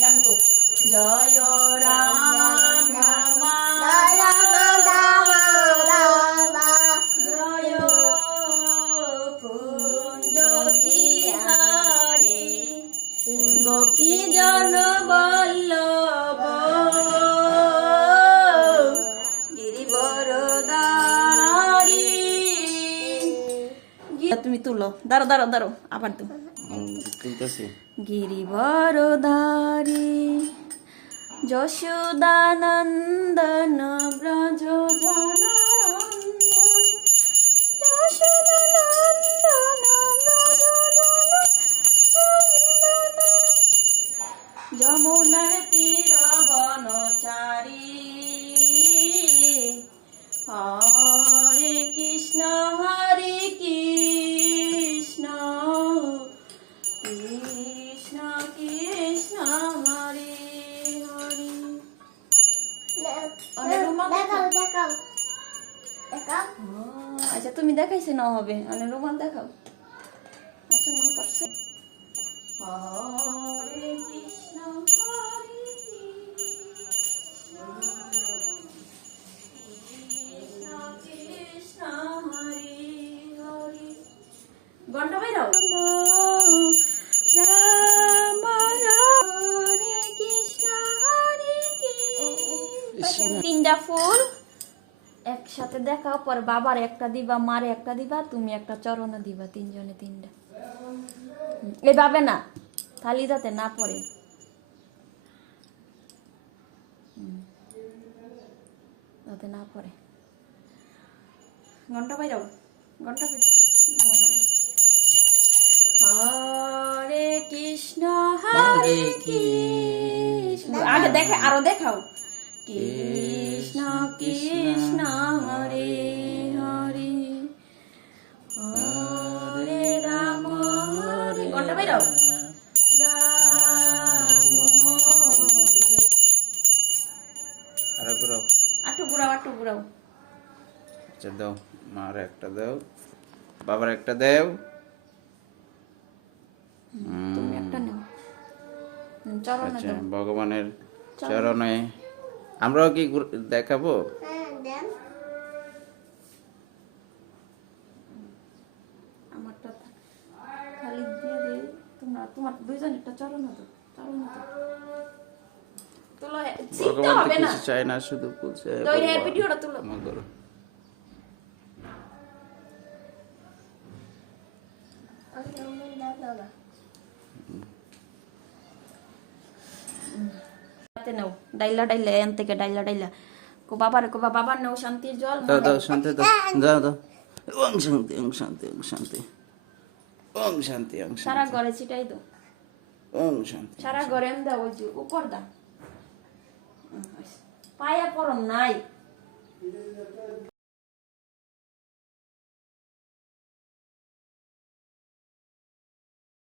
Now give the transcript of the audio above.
গান গো জয় রাম রামা জয় কুঞ্জ বিহারী গোপী জন বল্লভ গিরিবরদারি। তুমি তুলো, দাঁড়ো দাঁড়ো দাঁড়ো, আবার তুমি তুলতেছি। গিরিবরধারী যশোদানন্দন ব্রজ জনানন্দন যশোদানন্দন ব্রজ জনানন্দন যমুনার তীর বনচারী হরে কৃষ্ণ হরে কৃষ্ণ কৃষ্ণ কৃষ্ণ হরে হরে। আচ্ছা তুমি দেখাইছে না হবে, মানে রুমাল দেখাও। আচ্ছা মনে করছে হরে কৃষ্ণ হরে কৃষ্ণ কৃষ্ণ হরে হরে। ঘন্টা বাইরাও রাম হরে কৃষ্ণ হরে কৃষ্ণ। তিনটা ফুল একসাথে দেখাও, পরে বাবার একটা দিবা, মারে একটা দিবা, তুমি একটা চরণে দিবা, তিনজনে তিনটা। এভাবে না, থালি যাতে না পড়ে। যাতে না পড়ে। ঘন্টা বাইরাও, ঘন্টা হরে কৃষ্ণ হরে কৃষ্ণ। আগে দেখে আরো দেখাও, কৃষ্ণ কৃষ্ণ হরে হরে হরে রাম হরে। ঘন্টা বাইরাও আরো ঘুরাও। আটু ঘুরাও, আটু ঘুরাও। আচ্ছা দাও, মার একটা দাও, বাবার একটা দাও। তুমি একটা নাও, চরণে আচ্ছা দাও। ভগবানের চরণে আমরাও কি দেখাবো? আমারটা খালি দিয়ে দে, তোমরা তোমার দুইজনেরটা চরণে দাও, চরণে দাও। তুলো, শিখতে ভগবান তো হবে না। কিছু চায় না, শুধু বলছে তো এই ভিডিওটা তুলো। ক্ষমা করো। হাতে নাও, ডাইলা ডাইলা, এন থেকে ডাইলা ডাইলা। কো বাবার, কো বাবার নাও শান্তির জল। দাও দাও শান্তি দাও, দাও দাও। ওম শান্তি ওম শান্তি ওম শান্তি ওম শান্তি ওম সারা শান্তি ঘরে ছিটাই দাও, ওম শান্তি। সারা ঘরে এম দাও, ওই যে উপর দাও। পায়া পরম নাই।